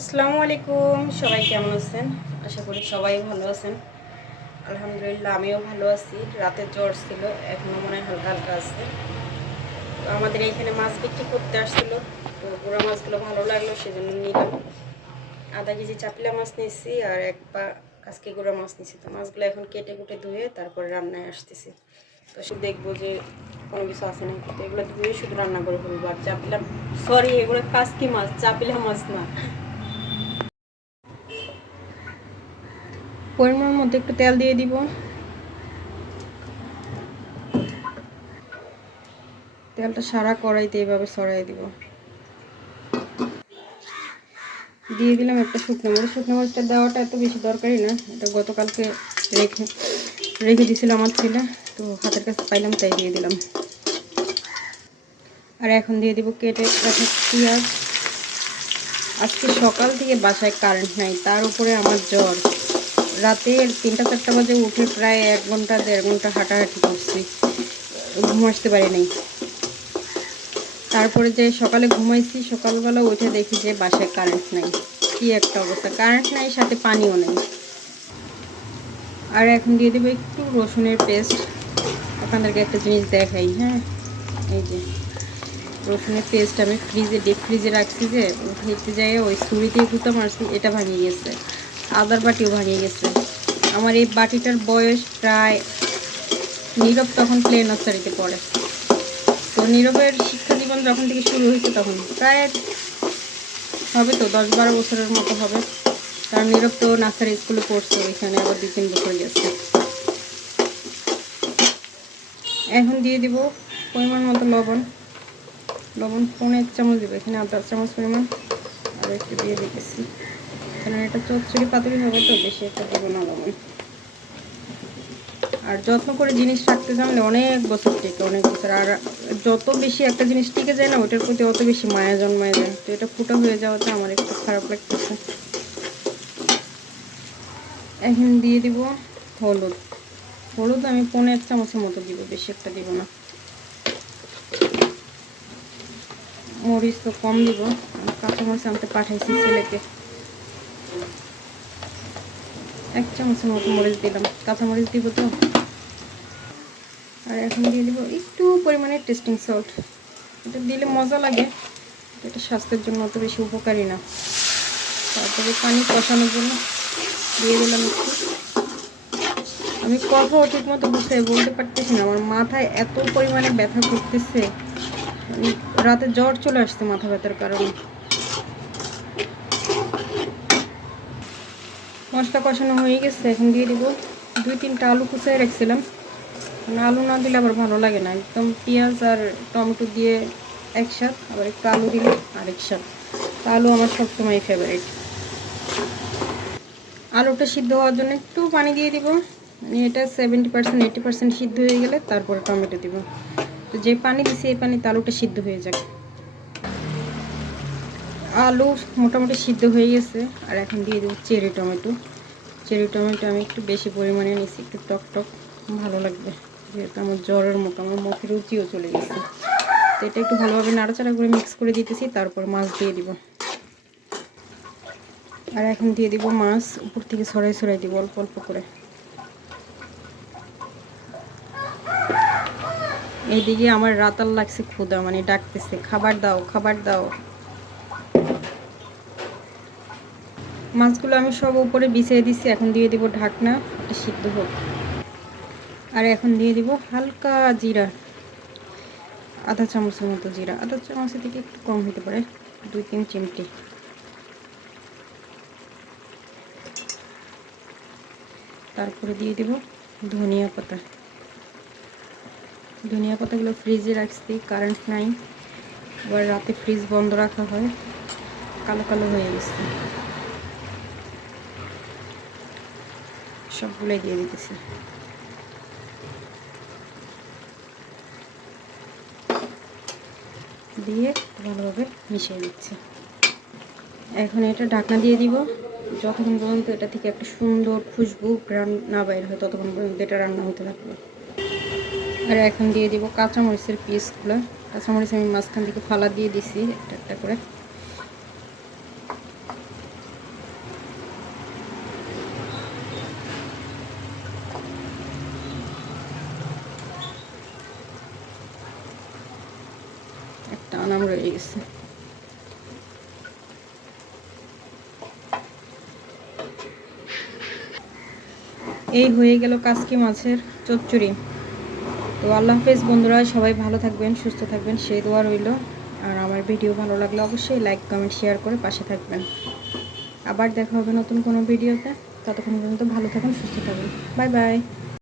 আসসালামু আলাইকুম, সবাই কেমন আছেন? আশা করি সবাই ভালো আছেন। আলহামদুলিল্লাহ, আমিও ভালো আছি। রাতে জ্বর ছিল এখনও মনে হয় হালকা হালকা আছে। তো আমাদের এইখানে মাছ বিক্রি করতে আসছিল, তো গুঁড়া মাছগুলো ভালো লাগল, সেজন্য নিলাম। আধা কেজি চাপিলা মাছ নিয়েছি আর এক পা কাজকে গুঁড়া মাছ নিয়েছি। তো মাছগুলো এখন কেটে কুটে ধুয়ে তারপরে রান্নায় আসতেছি। তো সে দেখব যে কোনো কিছু আছে নাকি। তো এগুলো ধুয়ে শুধু রান্না করে ফেলব আর চাপিলা সরি, এগুলো কাজকি মাছ, চাপিলা মাছ না। পরিমাণ মধ্যে একটু তেল দিয়ে দিব। তেলটা সারা কড়াইতে এইভাবে সরাই দিব। দিয়ে দিলাম একটা শুকনো মরিচ। শুকনো মরিচটা দেওয়াটা এত বেশি দরকারি না। এটা গতকালকে রেখে রেখে দিয়েছিল আমার ছেলে। তো হাতের কাছে পাইলাম, তাই দিয়ে দিলাম। আর এখন দিয়ে দিব কেটে রাখা পেঁয়াজ। আজকে সকাল থেকে বাসায় কারেন্ট নাই, তার উপরে আমার জ্বর। রাতে তিনটা, চারটা বাজে উঠে প্রায় এক ঘণ্টা, দেড় ঘণ্টা হাঁটাহাঁটি করছি। ঘুম আসতে পারি নাই। তারপরে যে সকালে ঘুমাইছি, সকালবেলা উঠে দেখি যে বাসায় কারেন্ট নাই। কি একটা অবস্থা। কারেন্ট নাই, সাথে পানিও নেই। আর এখন দিয়ে দেবো একটু রসুনের পেস্ট আপনাদেরকে একটা জিনিস দেখাই হ্যাঁ? এই যে, রসুনের পেস্ট আমি ফ্রিজে ডিপ ফ্রিজে রাখছি যে, উঠে যাই ওই ছুরি দিয়ে কুতো মারছি, এটা ভাঙিয়ে গেছে। আদার বাটিও ভাঙিয়ে গেছে। আমার এই বাটিটার বয়স প্রায় নীরব তখন প্লে নার্সারিতে পড়ে। তো নীরবের শিক্ষা জীবন যখন থেকে শুরু হয়েছে তখন প্রায় হবে তো, দশ বারো বছরের মতো হবে। কারণ নীরব তো নার্সারি স্কুলে পড়ছে ওইখানে আবার দুই তিন বছর গেছে। এখন দিয়ে দিব পরিমাণ মতো লবণ। লবণ পৌনে এক চামচ দেবো, এখানে আধা চামচ পরিমাণ। আর একটু দিয়ে দিতেছি। কারণ এটা চচ্চড়ি পাতুরি হবে তো, বেশি একটা দেবো না লবণ আর যত্ন করে জিনিস রাখতে জানলে অনেক বছর টিকে, অনেক বছর। আর যত বেশি একটা জিনিস টিকে যায় না ওটার প্রতি অত বেশি মায়া জন্মায় যায়। তো এটা ফুটা হয়ে যাওয়াতে আমার একটু খারাপ লাগতেছে। এখন দিয়ে দিব হলুদ। হলুদ আমি পনেরো এক চামচের মতো দিব, বেশি একটা দিব না। মরিচ তো কম দিব। কাঁচা মরিচ আনতে পাঠাইছি ছেলেকে। এক চামচের মতো মরিচ দিলাম। কাঁচা মরিচ দিব তো। আর এখন দিয়ে দিব একটু পরিমাণে টেস্টিং সল্ট এটা দিলে মজা লাগে। এটা স্বাস্থ্যের জন্য অত বেশি উপকারী না। তারপরে পানি কষানোর জন্য দিয়ে দিলাম আমি কথাও ঠিক মতো বুঝতে বলতে পারতেছি না। আমার মাথায় এত পরিমাণে ব্যথা করতেছে। রাতে জ্বর চলে আসছে মাথা ব্যথার কারণে। মশলা কষানো হয়ে গেছে, এখন দিয়ে দিব। দুই তিনটা আলু কুচাই রাখছিলাম। আলু না দিলে আবার ভালো লাগে না। একদম পেঁয়াজ আর টমেটো দিয়ে একসাথ, আবার একটু আলু দিলে আর একসাথ আলু আমার সবসময় ফেভারিট আলুটা সিদ্ধ হওয়ার জন্য একটু পানি দিয়ে দিব। মানে এটা সেভেন্টি পার্সেন্ট এইটি পার্সেন্ট সিদ্ধ হয়ে গেলে তারপরে টমেটো দিব। তো যে পানি দিছি, এই পানিতে আলুটা সিদ্ধ হয়ে যাবে আলু মোটামুটি সিদ্ধ হয়ে গেছে। আর এখন দিয়ে দেবো চেরি টমেটো। চেরি টমেটো আমি একটু বেশি পরিমাণে নিয়েছি একটু টক টক ভালো লাগবে। যেহেতু আমার জ্বরের মতো আমার মুখে রুচিও চলে গেছে। তো এটা একটু ভালোভাবে নাড়াচাড়া করে মিক্স করে দিতেছি, তারপর মাছ দিয়ে দিব। আর এখন দিয়ে দিব মাছ, উপর থেকে ছড়াই ছড়াই দিব অল্প অল্প করে। এইদিকে আমার রাতাল লাগছে ক্ষুদা মানে ডাকতেছে, খাবার দাও খাবার দাও। মাছগুলো আমি সব উপরে বিছিয়ে দিচ্ছি এখন দিয়ে দিব ঢাকনা, সিদ্ধ হোক। আর এখন দিয়ে দিব হালকা জিরা, আধা চামচের মতো জিরা, আধা চামচের থেকে একটু কম হতে পারে, দুই তিন চিমটি। তারপরে দিয়ে দিব ধনিয়া পাতা। ধনিয়া পাতাগুলো ফ্রিজে রাখছি, কারেন্ট নাই। আবার রাতে ফ্রিজ বন্ধ রাখা হয়, কালো কালো হয়ে গেছে। সবগুলোই দিয়ে দিতেছি। দিয়ে ভালোভাবে মিশিয়ে দিচ্ছি। এখন এটা ঢাকনা দিয়ে দিব। যতক্ষণ পর্যন্ত এটা থেকে একটা সুন্দর খুশবু গ্রান না বাইর হয়, ততক্ষণ পর্যন্ত এটা রান্না হতে থাকবে। আর এখন দিয়ে দিব কাঁচামরিচের পিসগুলো কাঁচামরিচ আমি মাঝখান থেকে ফালা দিয়ে দিছি একটা একটা করে। টানাম রয়ে গেছে। এই হয়ে গেল কাসকি মাছের চচ্চড়ি। তো আল্লাহ হাফেজ, বন্ধুরা, সবাই ভালো থাকবেন, সুস্থ থাকবেন, সেই দোয়া রইল। আর আমার ভিডিও ভালো লাগলে অবশ্যই লাইক কমেন্ট শেয়ার করে পাশে থাকবেন। আবার দেখা হবে নতুন কোনো ভিডিওতে। ততক্ষণ পর্যন্ত ভালো থাকুন, সুস্থ থাকুন। Bye bye